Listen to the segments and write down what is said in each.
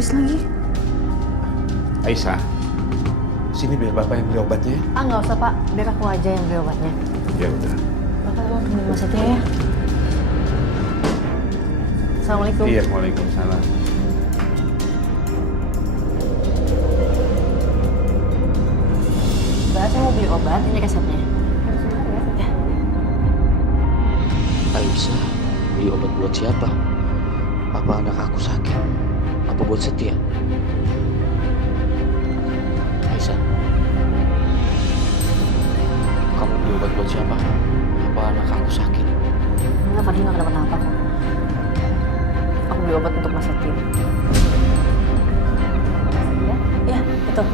habis lagi. Aisyah, sini biar bapak yang beli obatnya ya. Ah, nggak usah Pak, biar aku aja yang beli obatnya. Ya udah. Bapak mau temenin Mas Setia ya. Assalamualaikum. Iya, waalaikumsalam. Mbak, saya mau beli obat, ini resepnya. Ya. Aisyah, beli obat buat siapa? Apa anak aku sakit? Apa buat Setia? Aisyah, kamu beli obat buat siapa? Apa anak aku sakit? Enggak, Fadil nggak kenapa-napa kok. Aku beli obat untuk Mas Setia. Ya, betul.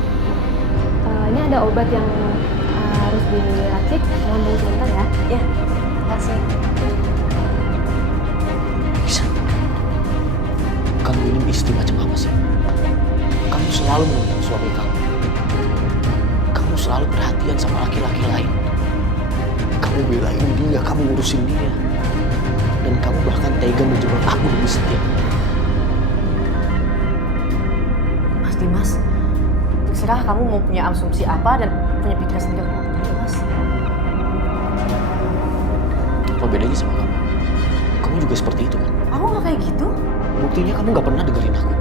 Ini ada obat yang harus diracik, mohon tunggu sebentar ya. Ya, makasih. Aisyah, kamu ini istri macam apa sih? Kamu selalu menentang suami kamu. Kamu selalu perhatian sama laki-laki lain. Kamu belain dia, kamu ngurusin dia. Dan kamu bahkan tega menjebak aku demi Setia. Mas Dimas, terserah kamu mau punya asumsi apa dan punya pikiran sendiri apa dulu, Mas. Apa bedanya sama kamu? Kamu juga seperti itu kan? Aku nggak kayak gitu. Buktinya kamu nggak pernah dengerin aku.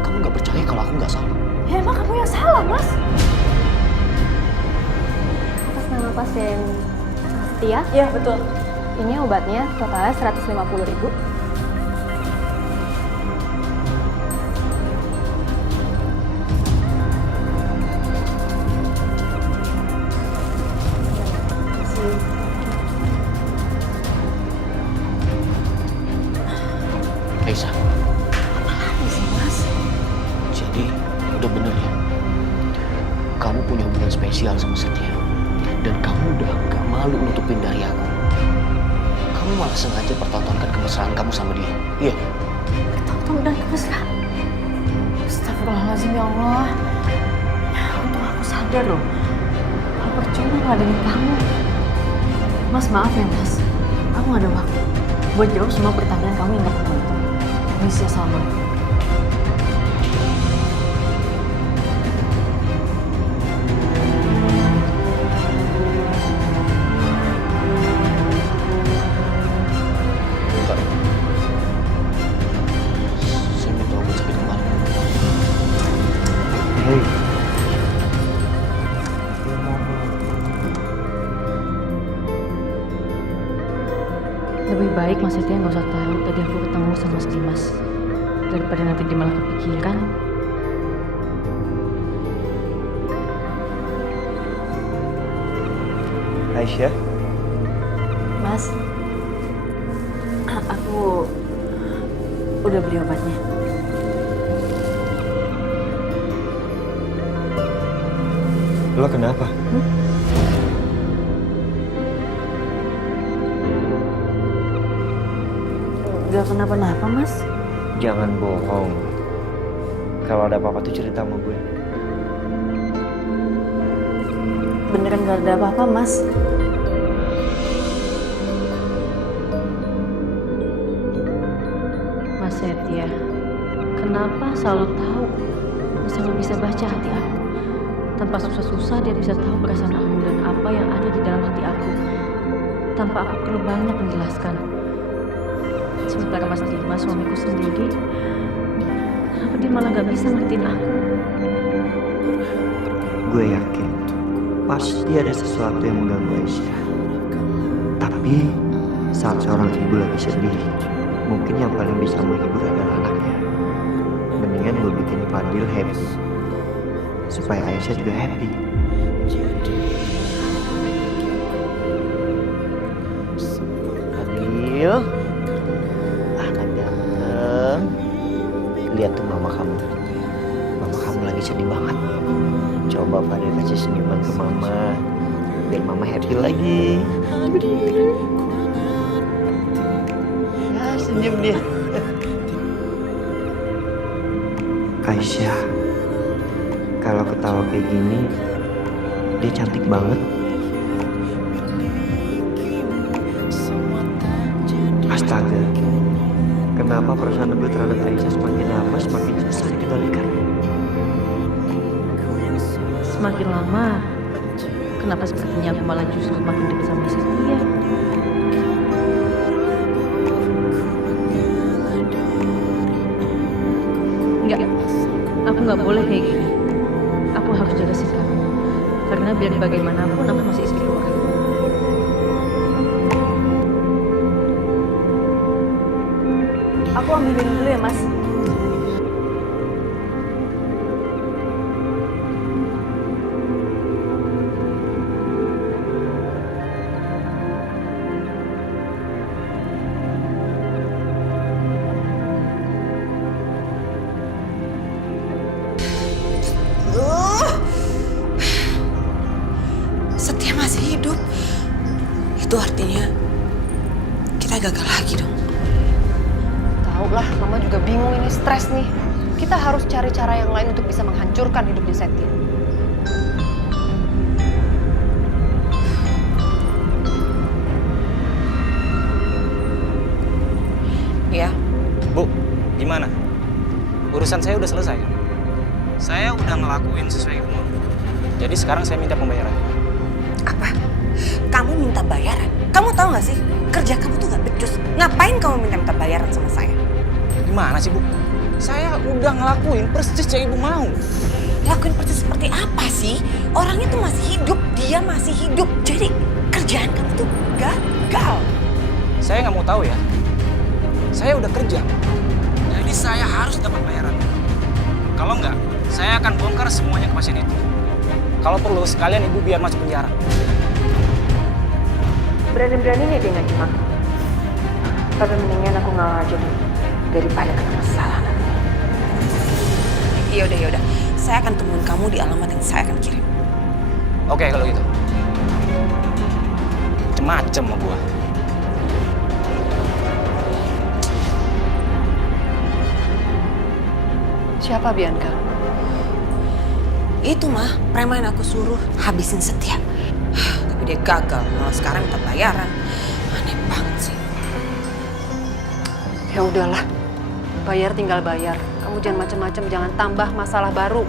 Kamu nggak percaya kalau aku nggak salah. Ya emang kamu yang salah, Mas. Atas nama pasien Setia, Iya, betul. ini obatnya totalnya 150.000. Aisyah, Apa sih, Mas? jadi udah bener ya. Kamu punya hubungan spesial sama Setia. Dan kamu udah gak malu nutupin dari aku. Kamu malah sengaja pertontonkan kemesraan kamu sama dia. Iya. Tonton dan kemesraan. Astagfirullahaladzim, ya Allah. Untung aku sadar loh. Kalau percuma ngeladenin kamu. Mas, maaf ya, Mas. Aku gak ada waktu buat jawab semua pertanyaan kamu yang gak perlu itu. Permisi, assalamualaikum. Bentar. Saya minta obat sakit kepala. Hei. Lebih baik Mas Setia nggak usah tahu tadi aku ketemu sama Mas Dimas. Daripada nanti dia malah kepikiran. Aisyah, Mas, aku udah beli obatnya. lo kenapa? Gak kenapa-napa, Mas. Jangan bohong. Kalau ada apa-apa tuh cerita sama gue. Beneran gak ada apa-apa, Mas. Mas Setia, kenapa selalu tahu dan selalu bisa baca hati aku? Tanpa susah-susah dia bisa tahu perasaan aku dan apa yang ada di dalam hati aku. Tanpa aku perlu banyak menjelaskan. Sementara Mas Dimas, suamiku sendiri, kenapa dia malah gak bisa ngertiin aku? Gue yakin pasti ada sesuatu yang mengganggu Aisyah. Tapi saat seorang ibu lagi sedih, mungkin yang paling bisa menghibur adalah anaknya. Mendingan gue bikin Fadil happy supaya Aisyah juga happy. Fadil, anak ganteng. Lihat tuh mama kamu. Mama kamu lagi sedih banget. Coba Fadil kasih senyuman ke mama biar mama happy lagi. Ya, senyum dia. Aisyah, kalau ketawa kayak gini, dia cantik banget. Astaga, Kenapa perasaan gue terhadap Aisyah semakin lama semakin susah dikendalikan? Semakin lama, kenapa sepertinya aku malah justru makin dekat sama Setia? Enggak, aku nggak boleh kayak gini. Aku harus jaga sikap. Karena biar bagaimanapun aku masih istri orang. Aku ambil minum dulu ya, Mas. Setia masih hidup. Itu artinya kita gagal lagi dong. Tahu lah, Mama juga bingung ini, stres nih. Kita harus cari cara yang lain untuk bisa menghancurkan hidupnya Setia. Ya, Bu, gimana? Urusan saya udah selesai kan? Saya udah ngelakuin sesuai Ibu mau. Jadi sekarang saya minta pembayaran. Apa? Kamu minta bayaran? Kamu tahu gak sih, kerja kamu tuh gak becus. Ngapain kamu minta bayaran sama saya? Gimana sih, Bu? Saya udah ngelakuin persis yang Ibu mau. Lakuin persis seperti apa sih? Orangnya tuh masih hidup, dia masih hidup. Jadi kerjaan kamu tuh gagal. Saya nggak mau tahu ya. Saya udah kerja. Jadi saya harus dapat bayarannya. Kalau nggak, saya akan bongkar semuanya ke pasien itu. Kalau perlu, sekalian Ibu biar masuk penjara. Berani-beraninya dia ngaji maki. Tapi mendingan aku ngalah aja dulu daripada kena masalah nanti. Yaudah. Saya akan temuin kamu di alamat yang saya akan kirim. Oke, kalau gitu. Macem-macem sama gua. Siapa Bianca? Itu mah preman yang aku suruh habisin Setia. Tapi dia gagal, malah sekarang minta bayaran. Aneh banget sih. Ya udahlah, bayar tinggal bayar. Kamu jangan macam-macam, jangan tambah masalah baru.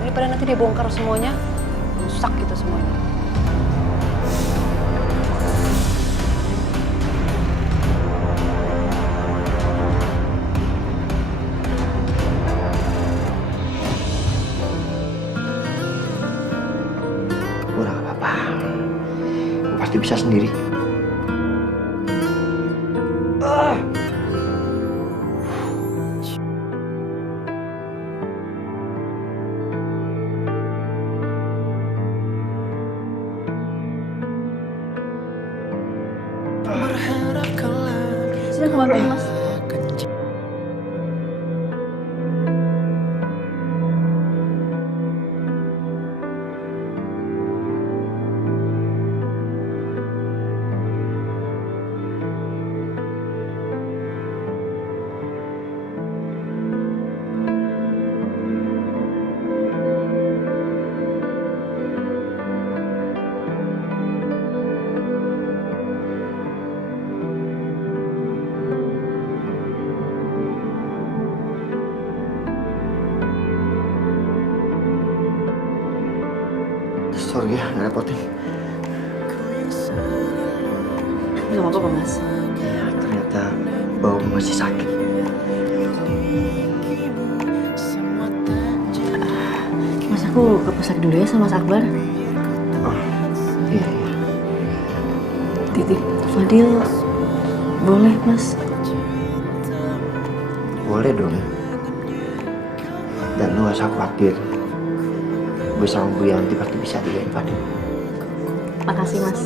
Daripada nanti dia bongkar semuanya, rusak gitu semuanya. Udah gak apa-apa. Gue pasti bisa sendiri. Sudah kemarin, Mas. Sorry ya, ngerepotin. Gak apa-apa, Mas. Ya, ternyata bau gue masih sakit. Mas, aku ke pusat dulu ya sama Mas Akbar. Oh, iya. Titik Fadil, boleh, Mas? Boleh dong. Dan lu gak usah khawatir. Gue sama Bu Yanti pasti bisa jagain Fadil. Makasih, Mas.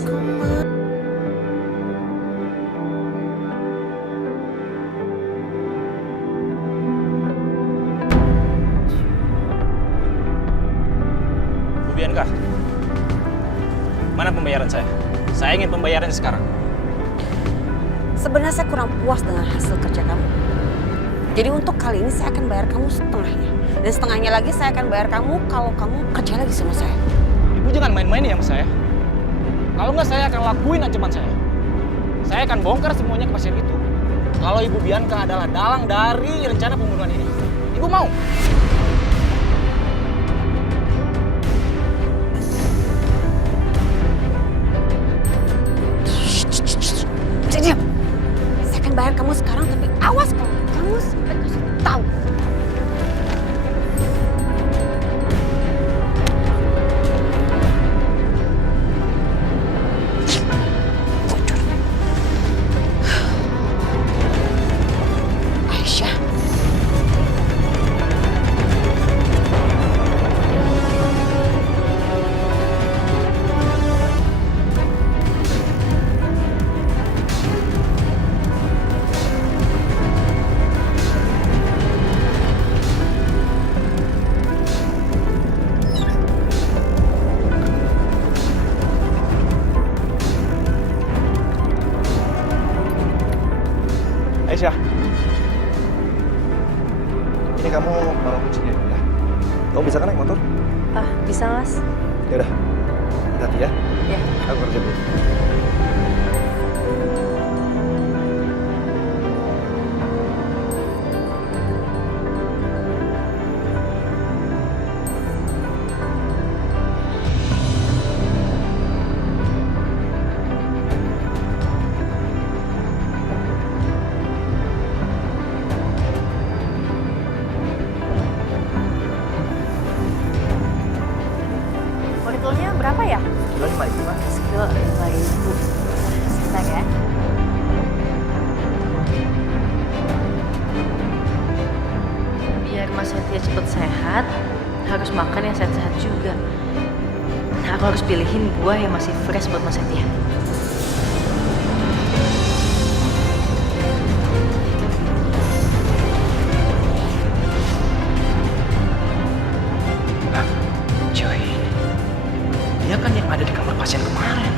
Bu Bianca, mana pembayaran saya? Saya ingin pembayaran sekarang. Sebenarnya saya kurang puas dengan hasil kerja kamu. Jadi untuk kali ini saya akan bayar kamu setengahnya. Dan setengahnya lagi saya akan bayar kamu kalau kamu kerja lagi sama saya. Ibu jangan main-main ya sama saya. Kalau nggak, saya akan lakuin ancaman saya. Saya akan bongkar semuanya ke pasien itu. kalau Ibu Bianca adalah dalang dari rencana pembunuhan ini. Ibu mau? Udah diam. Saya akan bayar kamu sekarang, tapi awas kalau kamu sampai kasih tahu. Bocor. Aisyah. Aisyah, ini kamu bawa kunci dia ya. Kamu bisa kan naik motor? Ah, bisa Mas? Ya udah, hati-hati ya. Ya. Aku kerja dulu. Wortelnya berapa ya? Kilo 5.000, Mas. Sekilo 5.000. Sebentar ya. Biar Mas Setia cepet sehat, harus makan yang sehat-sehat juga. Nah, aku harus pilihin buah yang masih fresh buat Mas Setia. Nah, cewek ini. Dia kan yang ada di kamar pasien kemarin.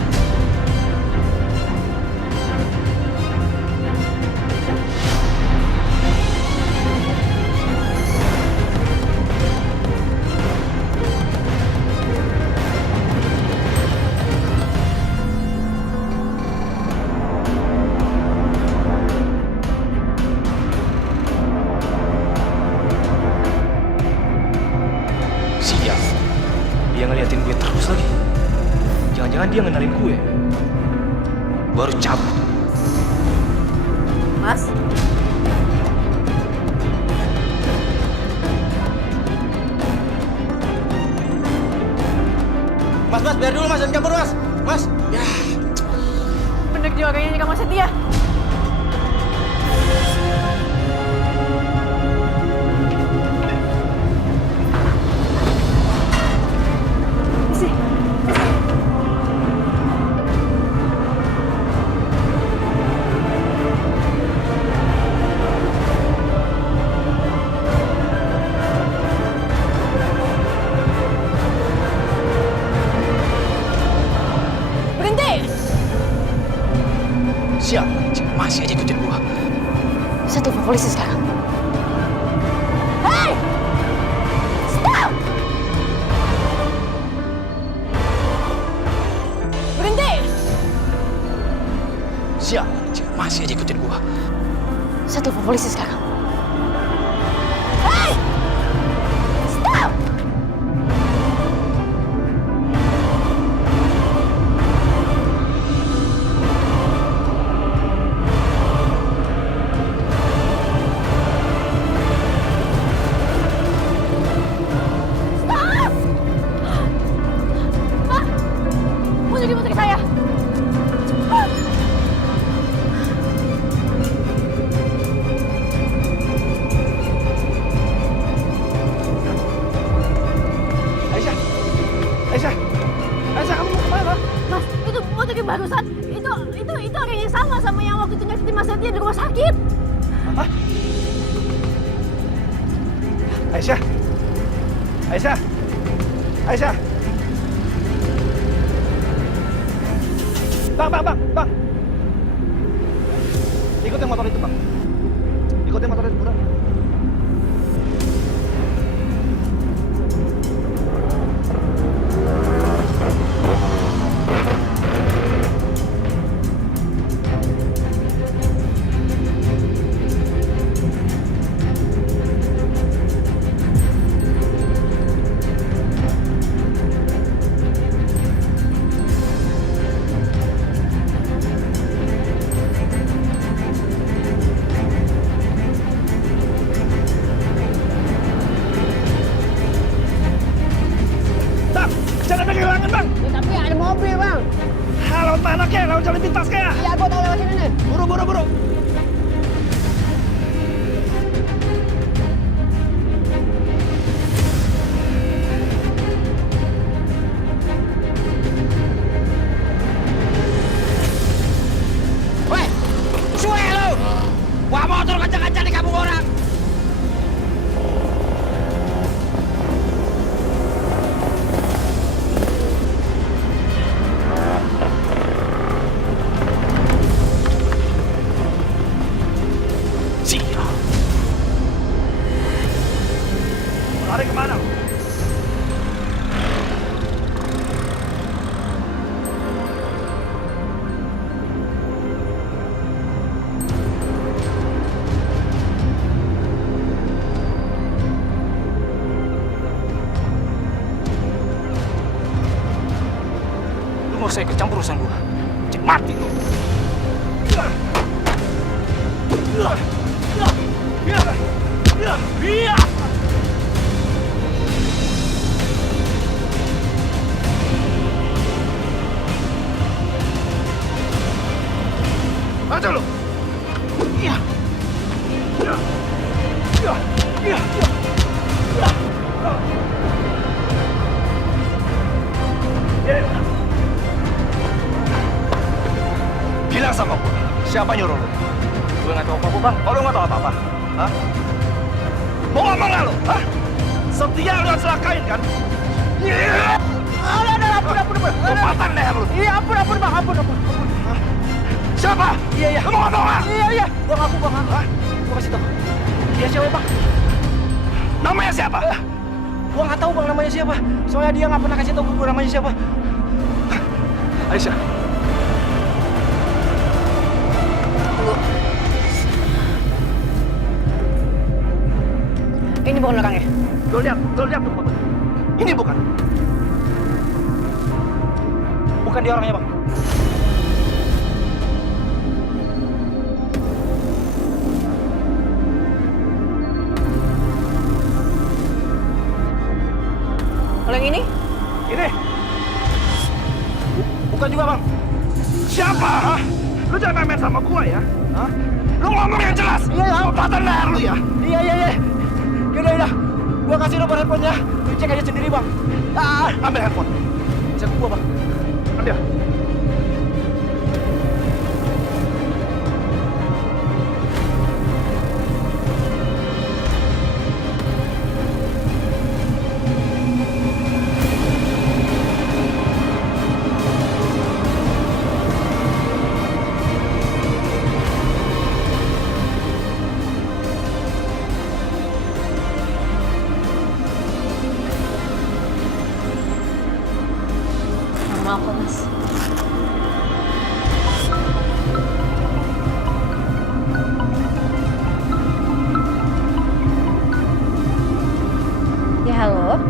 Sial, dia ngeliatin gue terus lagi. Jangan-jangan dia ngenalin gue. Baru cabut. Mas? Mas, biar dulu mas, jangan kabur mas. Mas, ya. Bener dia orangnya nyekam Mas Setia. Sial, masih aja ikutin gua. Saya telepon polisi sekarang. Hei! Stop! Berhenti! Sial, masih aja ikutin gua. Saya telepon polisi sekarang. Hei! Stop! Putri saya. Aisyah, kamu mau kemana? Mas, itu putri barusan. Itu orang yang sama yang waktu itu nyakitin Mas Setia di rumah sakit. Hah? Aisyah, Bang. Ikutin motor itu, Bang. Ikutin motor itu, buruan. Sial. Lari kemana lu? Lu mau saya ikut campur urusan gua? Cek mati lu. Maju lu! Bilang sama gua, siapa nyuruh lu? Gue nggak tahu apa-apa, Bang. Oh, lu nggak tahu apa-apa? Hah? Mau ngomong nggak lu? Hah? Setia lu yang celakain kan? Ampun. Lu patah leher lu. Iya, ampun, Bang. Ampun. Siapa? Iya. Lu mau ngomong nggak? Iya. Gua ngaku. Gua kasih tau. Dia siapa, Bang? Namanya siapa? Gua nggak tahu, Bang, namanya siapa. Soalnya dia nggak pernah kasih tau gua namanya siapa. Aisyah. Ini bukan orangnya. Lu lihat tuh foto. Ini bukan. Bukan dia orangnya, Bang. Kalau yang ini? Ini. Bukan juga, Bang. Siapa? Hah? Lu jangan main sama gua ya. Hah? Lu ngomong yang jelas. Iya. Gua patah leher lu ya. Iya. Yaudah. Gua kasih nomor handphonenya. Lu cek aja sendiri, Bang. Ambil handphone. Cek gua, Bang. Ambil. Maaf kok, Mas. Ya, halo.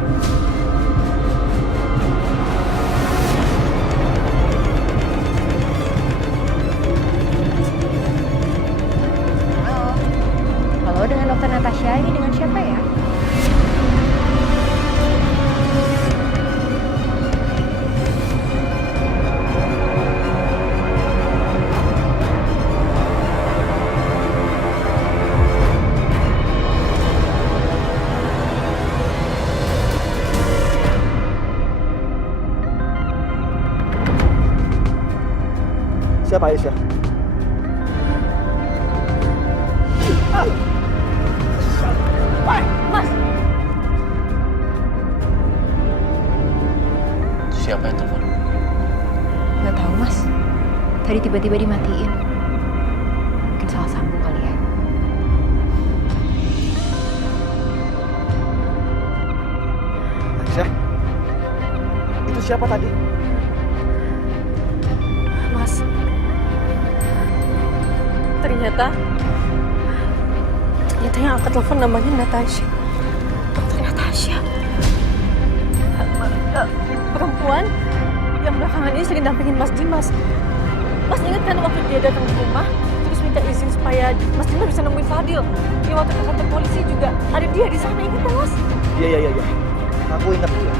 Halo, dengan Dokter Natasha. Ini dengan siapa ya? Siapa Aisyah? Mas! Siapa yang telepon? Nggak tahu, Mas. Tadi tiba-tiba dimatiin. Mungkin salah sambung kali ya. Aisyah? Itu siapa tadi? Mas, ternyata yang angkat telepon namanya Natasha. Dokter Natasha. Perempuan yang belakangan ini sering dampingin Mas Dimas. Mas ingat kan waktu dia datang ke rumah, terus minta izin supaya Mas Dimas bisa nemuin Fadil. Ya waktu ke kantor polisi juga ada dia di sana, ingat kan, Mas? Iya. Aku ingat dia.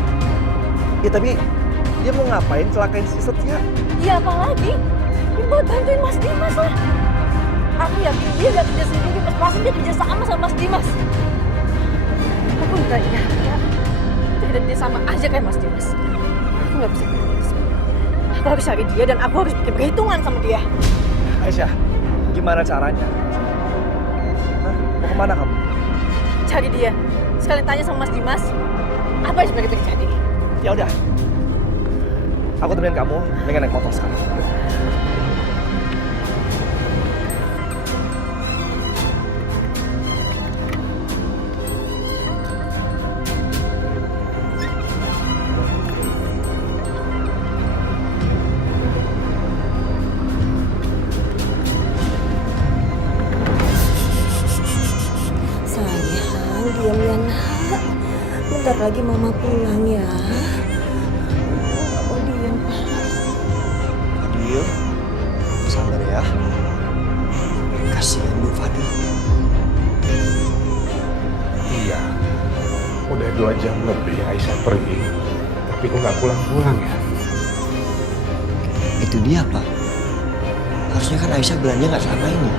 Ya tapi dia mau ngapain celakain si Setia? Iya, apalagi? Dia buat bantuin Mas Dimas lah. Aku yakin dia gak kerja sendiri, pasti dia kerja sama Mas Dimas. Aku gak nyangka dan dia sama aja kayak Mas Dimas. Aku gak bisa pilih. Aku harus cari dia dan aku harus bikin perhitungan sama dia. Aisyah, gimana caranya? Hah? Mau kemana kamu? Cari dia. Sekalian tanya sama Mas Dimas, apa yang sebenarnya terjadi. Ya udah. Aku temenin kamu, dengan naik motor sekarang. Sebentar lagi mama pulang ya. Nggak mau diem. Fadil, sabar ya. Kasihan Bu Fadil. Iya. Udah 2 jam lebih Aisyah pergi. Tapi kok nggak pulang-pulang ya? Itu dia, Pak. Harusnya kan Aisyah belanja nggak selama ini.